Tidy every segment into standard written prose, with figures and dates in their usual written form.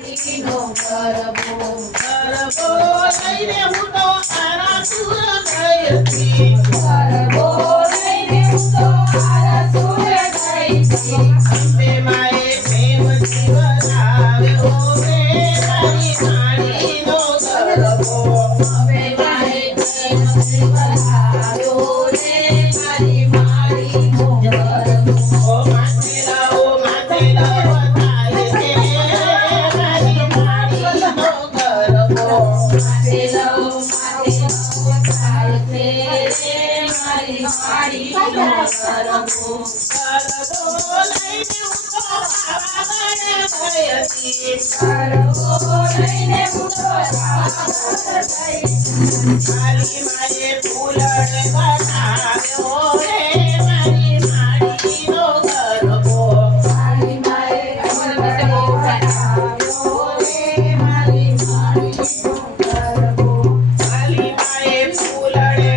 નો ગરબો ગરબો લઈને હું તો આરાસુર ગઈ ગરબો લઈને હું તો આરાસુર ગઈ અંબે માએ પ્રેમ જીવનાવ્યો રે મારી માળીનો ગરબો હવે મારે પ્રેમ જીવનાવ્યો રે મારી માળીનો ગરબો ઓ માથેલા થાય છે મારી માળીનો ગરબો માથે લવ થાય છે રે મારી માળીનો ગરબો ગરબો લઈને હું તો પાવાગઢ ગઈ હતી ગરબો લઈને હું તો પાવાગઢ ગઈ મારી માએ ફૂલડ બનાવ્યો રે મારી માળીનો ગરબો મારી માએ ગરબો બનાવ્યો રે મારી માળીનો ગરબો મારી માએ ફૂલડ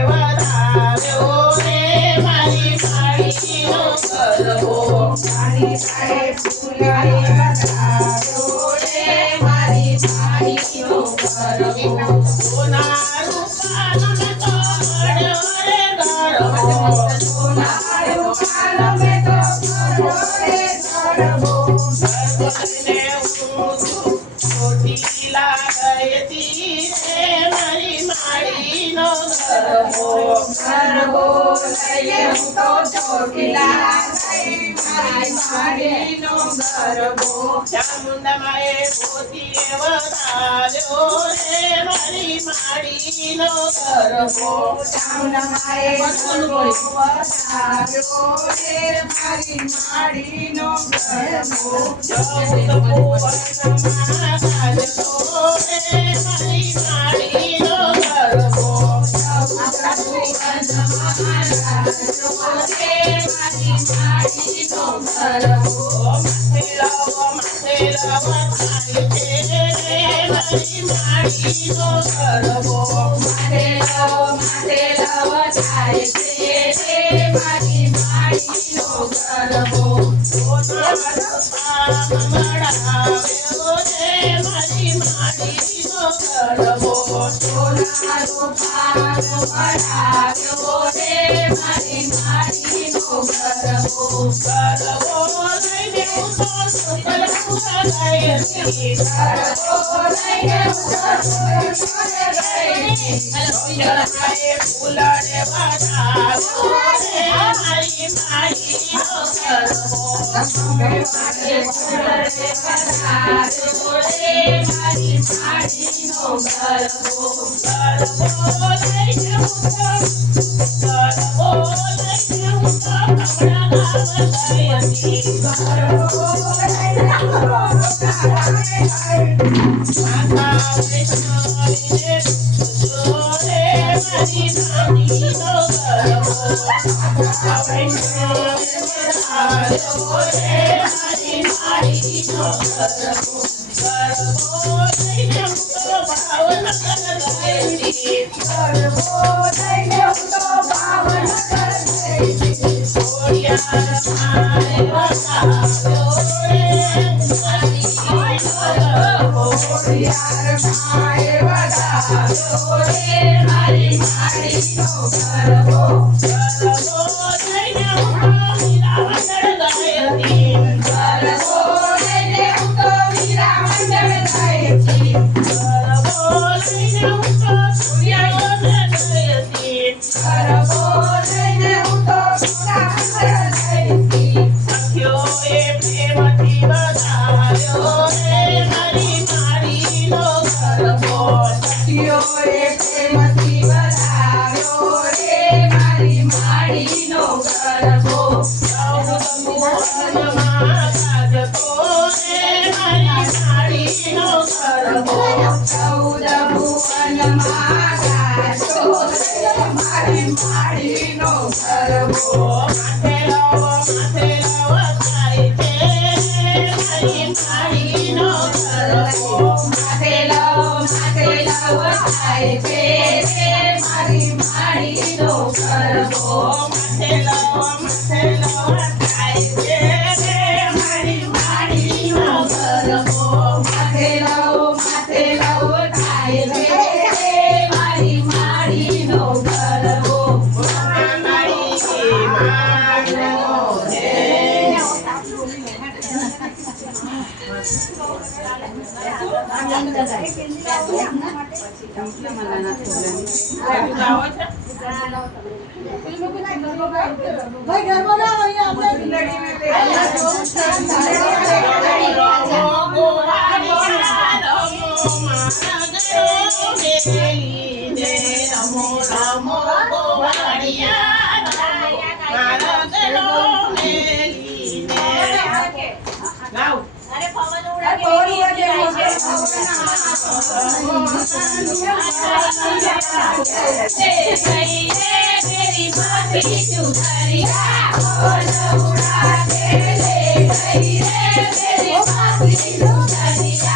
વધાવ્યો રે મારી માળીનો ગરબો મારી માએ ફૂલાએ બનાવ્યો રે મારી માળીનો ગરબો સોના રૂપાનો મેં તો મળ્યો રે ગરબો સોના રૂપાનો મેં તો કર્યો રે ગરબો ગરબને હું ચોટી લાગતી રે મારી માળીનો ગરબો ગરબો લઈને હું તો ચોટીલા ગઈ મારી માળીનો ગરબો ચામુંડામાએ પોતીએ વધાર્યો રે મારી માળીનો ગરબો ચામુંડામાએ ગરબો વધાર્યો રે મારી માળીનો ગરબો ચૌદ ભુવનમાં ગાજતો રે મારી માળીનો ગરબો માથે લવ થાય છે રે મારી માળીનો ગરબો માથે લવ થાય છે રે મારી માળીનો ગરબો સોના રૂપા મળાવ્યો રે મારી માળીનો ગરબો સોના રૂપાનો બનાવ્યો રે મારી માળીનો ગરબો ગરબો લઈને હું તો સુતર ગઈ હતી ગરબો લઈને હું તો ગઈ માએ ફૂલડ વધાવ્યો રે મારી માળીનો ગરબો મારી માળીનો ગરબો ગરબો લઈને હું તો કમળા ગાવ ગઈ હતી માતા વૈષ્ણવીને જોરે મારી માળીનો ગરબો વૈષ્ણવીને વધાર્યો રે મારી માળીનો ગરબો ગરબો લઈને હું તો ભાવનગર ગઈ હતી ગરબો લઈને હું તો ભાવનગર ગઈ ઘોડિયાર માએ વધાવ્યો રે મારી માળીનો ગરબો યાર માએ વધાવ્યો રે મારી માળીનો ગરબો ગરબો લઈને હું તો મીરાવદર ગઈ હતી ગરબો લઈને હું તો વીરામંડળ ગઈ હતી ગરબો લઈને હું તો સૂર્યાવદર ગઈ હતી ગરબો લઈને હું તો વીરામંડળ ગઈ હતી સખીઓએ પ્રેમથી વધાવ્યો રે મારી માળીનો ગરબો સખીઓએ પ્રેમથી વધાવ્યો રે મારી માળીનો ગરબો ચૌદ ભુવનમાં ગાજતો રે મારી માળીનો ગરબો ચૌદ ભુવનમાં ગાતો રે મારી માળીનો ગરબો માથે લવ થાય છે મારી માળીનો ગરબો માથે લવ થાય છે રે મારી માળીનો ગરબો માથે લવ થાય છે મારી માળીનો ગરબો માથે લવો માથે લવો થાય રે મારી માળીનો ગરબો ભાઈ ગરબો ના હોય આપણે मेरी माथी चुनरिया नौरा दे ले गई रे मेरी माथी चुनरिया नौरा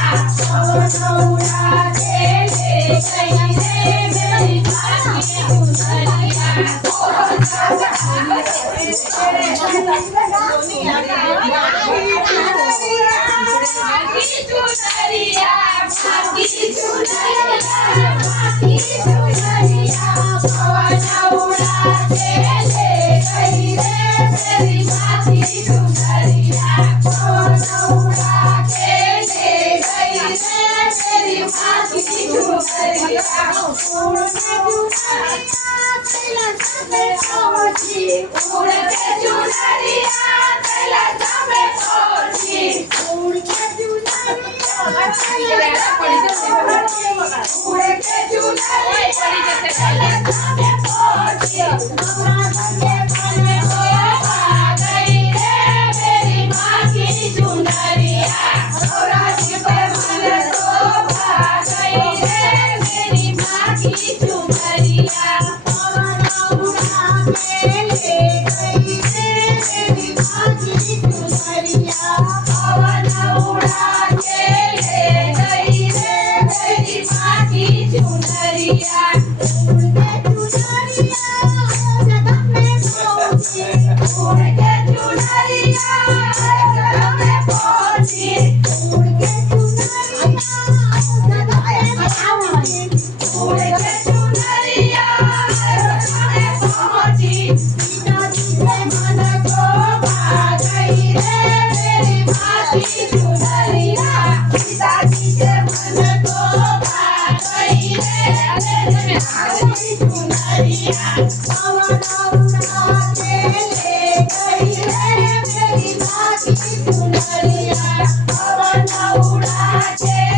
दे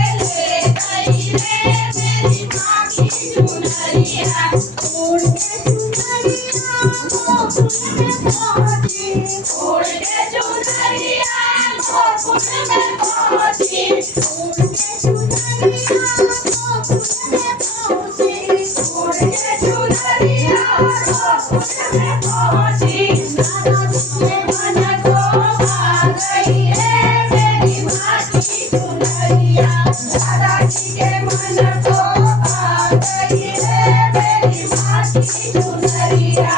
ले गई रे मेरी माथी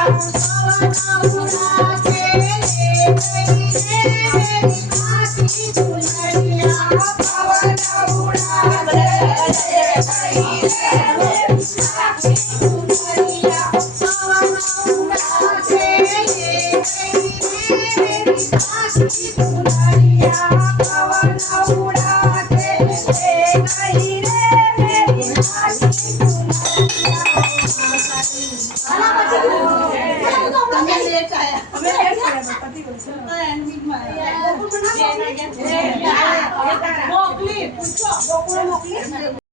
चुनरिया મોકલી પૂછો મોકલી